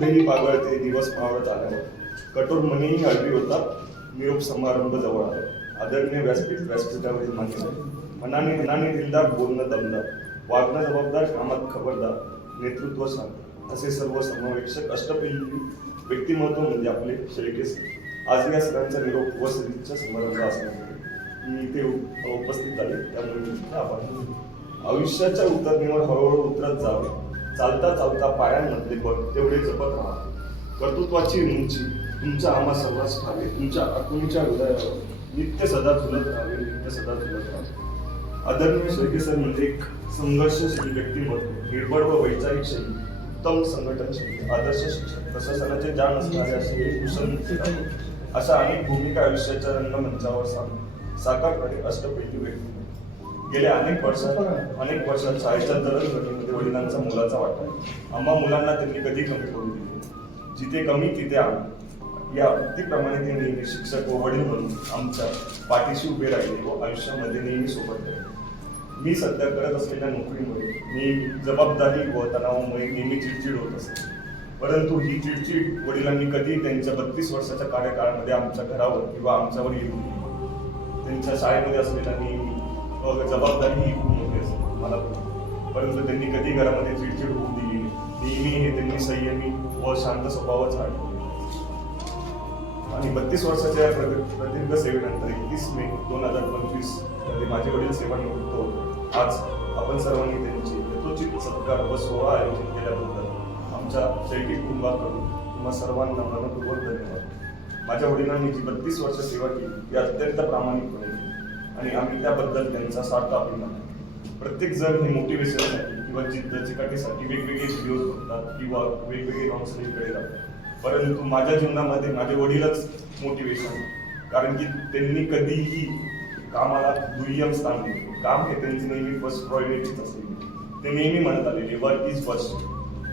देही पागळते दिवस मावळत आल्यावर, कठोर मनीही हळवी होता, निरोप समारंभ जवळ आला. आदरणीय व्यासपीठावरील मान्यवर, मनाने मनाने दिलदार, बोलणं दमदार, वागणं जबाबदार, कामात खबरदार, नेतृत्व शांत, असे सर्व समावेशक अष्टपैलू व्यक्तिमत्व म्हणजे आपले शेळके सर. आज या सरांचा निरोप व सरीचा समारंभ असल्यामुळे मी इथे उपस्थित झाले, त्यामुळे मी आभार. आयुष्याच्या उतरणीवर हळूहळू उतरत जावे, चालता चालता पायांमधले बळ तेवढे जपत राहा. कर्तृत्वाची उंची तुमच्या आम्हा सर्वांस ठावे, तुमच्या आत्मीच्या हृदयावर नित्य सदा झुलत राहावे, नित्य सदा झुलत राहावे. आदरणीय शेळके सर म्हणजे एक संघर्षशील व्यक्तिमत्व, निर्भर व वैचारिक शैली, उत्तम संघटन शैली, आदर्श शिक्षक, प्रशासनाचे जाण असणारे असे एक कुशल मुक्तीदार, अशा अनेक भूमिका आयुष्याच्या रंगमंचावर साकार करणे अष्टपैलू व्यक्ती. गेल्या अनेक वर्षात शाळेच्या दळणवळणीमध्ये वडिलांचा मोलाचा वाटा आहे. आम्हा मुलांना त्यांनी कधी कमी पडू दिले, जिथे कमी तिथे आम्ही, या वृत्तीप्रमाणे ते नेहमी शिक्षक व वडील म्हणून आमच्या पाठीशी उभे राहिले व आयुष्यामध्ये नेहमी सोबत राहिले. मी सध्या करत असलेल्या नोकरीमुळे नेहमी जबाबदारी व तणावामुळे नेहमी चिडचिड होत असते, परंतु ही चिडचिड वडिलांनी कधी त्यांच्या 32 वर्षाच्या कार्यकाळामध्ये आमच्या घरावर किंवा आमच्यावर येऊ दिली. त्यांच्या शाळेमध्ये असलेल्या नेहमी जबाबदारी ही खूप मोठी असते मला, परंतु त्यांनी कधी घरामध्ये चिडचिड होऊ दिली नाही. नेहमी हे त्यांनी संयमी व शांत स्वभावच आहे. आणि 32 वर्षाच्या प्रदीर्घ सेवेनंतर 31 मे 2025 मध्ये माझे वडील सेवानिवृत्त होते. आज आपण सर्वांनी त्यांची यथोचित सत्कार व सोहळा आयोजित केल्याबद्दल आमच्या शेळके कुटुंबाकडून तुम्हा सर्वांना मनपूर्वक धन्यवाद. माझ्या वडिलांनी जी 32 वर्ष सेवा केली ती अत्यंत प्रामाणिकपणे केली आणि आम्ही त्याबद्दल त्यांचा सार्थ अभिमान आहे. प्रत्येक जण हे मोटिवेशनसाठी किंवा चिकाटीसाठी वेगवेगळे व्हिडिओज बघतात किंवा वेगवेगळे काउन्सिलिंगकडे जातात, परंतु माझ्या जीवनामध्ये माझे वडीलच मोटिवेशन, कारण की त्यांनी कधीही कामाला दुय्यम स्थान दिले. काम हे त्यांची नेहमी फर्स्ट प्रायोरिटीच असते. ते नेहमी म्हणत आलेले वर्क इज फर्स्ट.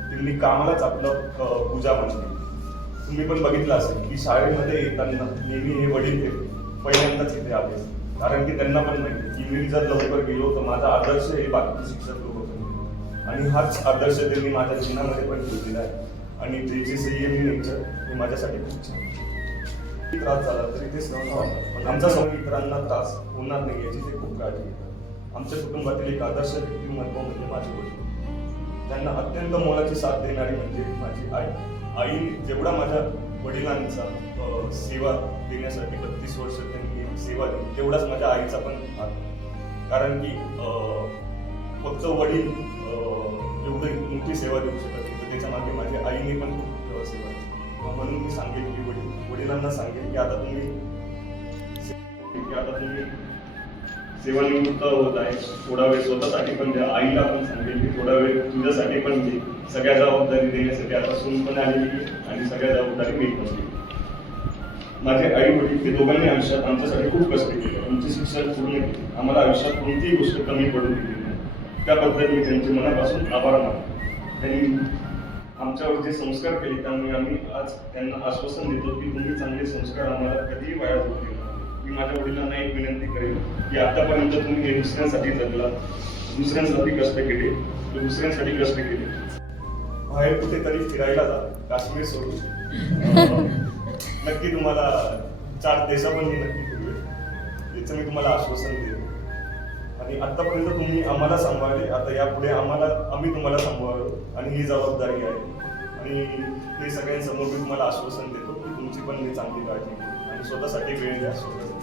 त्यांनी कामालाच आपलं पूजा मानली. तुम्ही पण बघितलं असेल की शाळेमध्ये येताना नेहमी हे वडील हे पहिल्यांदाच इथे आले, कारण की त्यांना पण माहिती की मी जर लवकर गेलो तर माझा आदर्श हे बाकीचे शिक्षक लोक होते, आणि हाच आदर्श त्यांनी माझ्या जीवनामध्ये पण ठेवलेला आहे. आणि त्याचे संयमी नेचर हे माझ्यासाठी खूप छान. त्रास झाला तरी ते सहन होणार, पण आमच्या समोर इतरांना त्रास होणार नाही याची ते खूप काळजी घेतात. आमच्या कुटुंबातील एक आदर्श व्यक्तिमत्व म्हणजे माझे वडील. त्यांना अत्यंत मोलाची साथ देणारी म्हणजे माझी आई. आई जेवढा माझ्या वडिलांचा सेवा देण्यासाठी 32 वर्ष त्यांनी सेवा दिली, तेवढाच माझ्या आईचा पण हात, कारण की फक्त वडील एवढी मोठी सेवा देऊ शकत नाही, तर त्याच्या मागे माझ्या आईने पण खूप सेवा दिली. म्हणून मी सांगेन की वडिलांना सांगेन की आता तुम्ही सेवानिवृत्त होत आहे, थोडा वेळ स्वतःसाठी पण द्या. आईला पण सांगेल की थोडा वेळ तुझ्यासाठी पण दे. सगळ्या जबाबदारी देण्यासाठी आता सून पण आलेली आणि सगळ्या जबाबदारी मी पण. माझे आई वडील ते दोघांनी आयुष्यात आमच्यासाठी खूप कष्ट केले, आमचे शिक्षण पूर्ण केले, आम्हाला आयुष्यात कोणतीही गोष्ट कमी पडू दिली नाही. त्याबद्दल मी त्यांचे मनापासून आभार मानतो. त्यांनी आमच्यावर जे संस्कार केले त्यामुळे आम्ही आज त्यांना आश्वासन देतो की तुम्ही चांगले संस्कार आम्हाला कधीही वाया जाऊ देणार. मी माझ्या वडिलांना एक विनंती करेन की आतापर्यंत तुम्ही हे दुसऱ्यांसाठी जगला, दुसऱ्यांसाठी कष्ट केले, बाहेर कुठेतरी फिरायला जा, काश्मीर सोडून नक्की तुम्हाला 4 देशापण मी नक्की फिरवेल, याचं मी तुम्हाला आश्वासन देतो. आणि आतापर्यंत तुम्ही आम्हाला सांभाळले, आता यापुढे आम्ही तुम्हाला सांभाळू आणि ही जबाबदारी आहे. आणि हे सगळ्यांसमोर मी तुम्हाला आश्वासन देतो की तुमची पण मी चांगली काळजी घेईन आणि स्वतःसाठी वेळ द्या. स्वतःसाठी